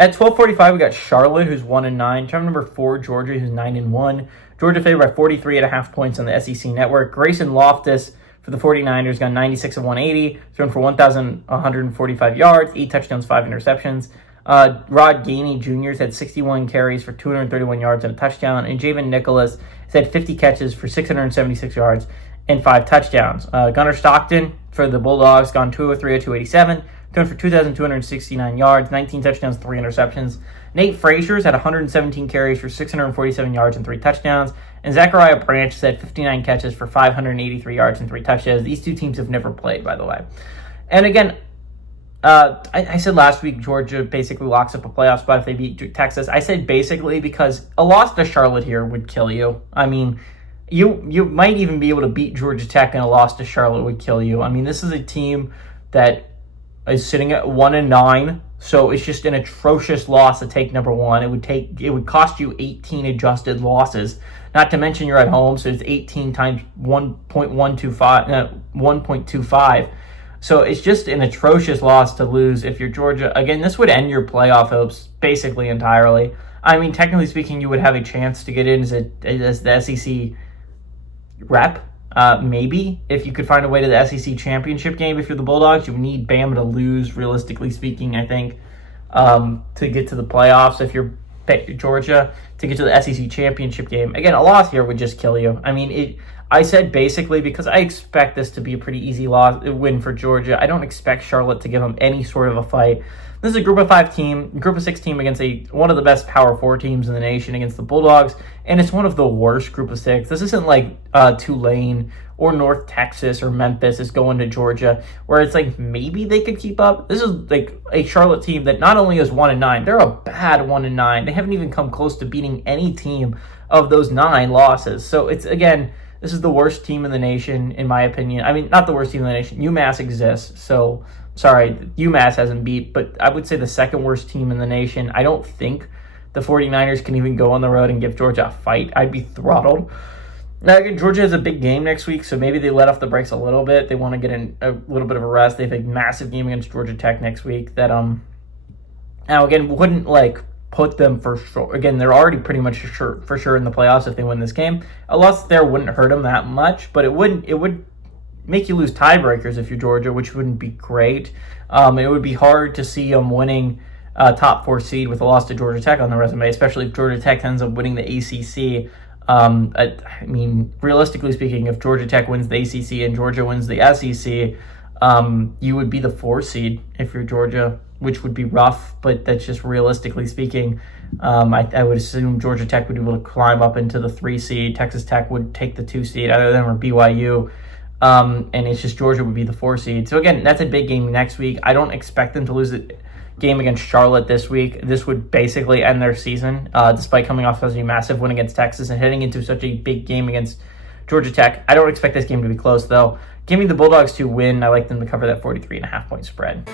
At 12:45, we got Charlotte, who's 1-9. Time number 4, Georgia, who's 9-1. Georgia favored by 43.5 points on the SEC Network. Grayson Loftus for the 49ers got 96 of 180, thrown for 1,145 yards, 8 touchdowns, 5 interceptions. Rod Gainey Jr. had 61 carries for 231 yards and a touchdown, and Javen Nicholas had 50 catches for 676 yards and 5 touchdowns. Gunnar Stockton for the Bulldogs gone 203 of 287, thrown for 2,269 yards, 19 touchdowns, 3 interceptions. Nate Frazier had 117 carries for 647 yards and 3 touchdowns. And Zachariah Branch had 59 catches for 583 yards and 3 touchdowns. These two teams have never played, by the way. And again, I said last week Georgia basically locks up a playoff spot if they beat Texas. I said basically because a loss to Charlotte here would kill you. I mean, you might even be able to beat Georgia Tech, and a loss to Charlotte would kill you. I mean, this is a team that is sitting at 1-9, so it's just an atrocious loss to take number one. It would cost you 18 adjusted losses, not to mention you're at home, so it's 18 times 1.25. So it's just an atrocious loss to lose if you're Georgia. Again, this would end your playoff hopes basically entirely. I mean, technically speaking, you would have a chance to get in as the SEC rep. Maybe if you could find a way to the SEC championship game. If you're the Bulldogs, you need Bama to lose, realistically speaking, I think, to get to the playoffs. If you're Georgia, to get to the SEC championship game, again, a loss here would just kill you. I mean, I said basically because I expect this to be a pretty easy win for Georgia. I don't expect Charlotte to give them any sort of a fight. This is a group of 6 team against one of the best Power 4 teams in the nation against the Bulldogs, and it's one of the worst group of 6. This isn't like Tulane or North Texas or Memphis is going to Georgia, where it's like maybe they could keep up. This is like a Charlotte team that not only is 1-9, they're a bad 1-9. They haven't even come close to beating any team of those 9 losses. So it's, again, this is the worst team in the nation, in my opinion. I mean, not the worst team in the nation. UMass exists, so sorry, UMass hasn't beat, but I would say the second worst team in the nation. I don't think the 49ers can even go on the road and give Georgia a fight. I'd be throttled. Now, again, Georgia has a big game next week, so maybe they let off the brakes a little bit. They want to get in a little bit of a rest. They have a massive game against Georgia Tech next week that, now, again, wouldn't, put them for sure. Again, they're already pretty much for sure in the playoffs if they win this game. A loss there wouldn't hurt them that much, but it would make you lose tiebreakers if you're Georgia, which wouldn't be great. It would be hard to see them winning top 4 seed with a loss to Georgia Tech on the resume, especially if Georgia Tech ends up winning the ACC. I mean, realistically speaking, if Georgia Tech wins the ACC and Georgia wins the SEC, you would be the 4 seed if you're Georgia, which would be rough, but that's just realistically speaking. I would assume Georgia Tech would be able to climb up into the 3 seed. Texas Tech would take the 2 seed, either them or BYU. And it's just Georgia would be the 4 seed. So again, that's a big game next week. I don't expect them to lose the game against Charlotte this week. This would basically end their season, despite coming off such a massive win against Texas and heading into such a big game against Georgia Tech. I don't expect this game to be close, though. Give me the Bulldogs to win. I like them to cover that 43.5 point spread.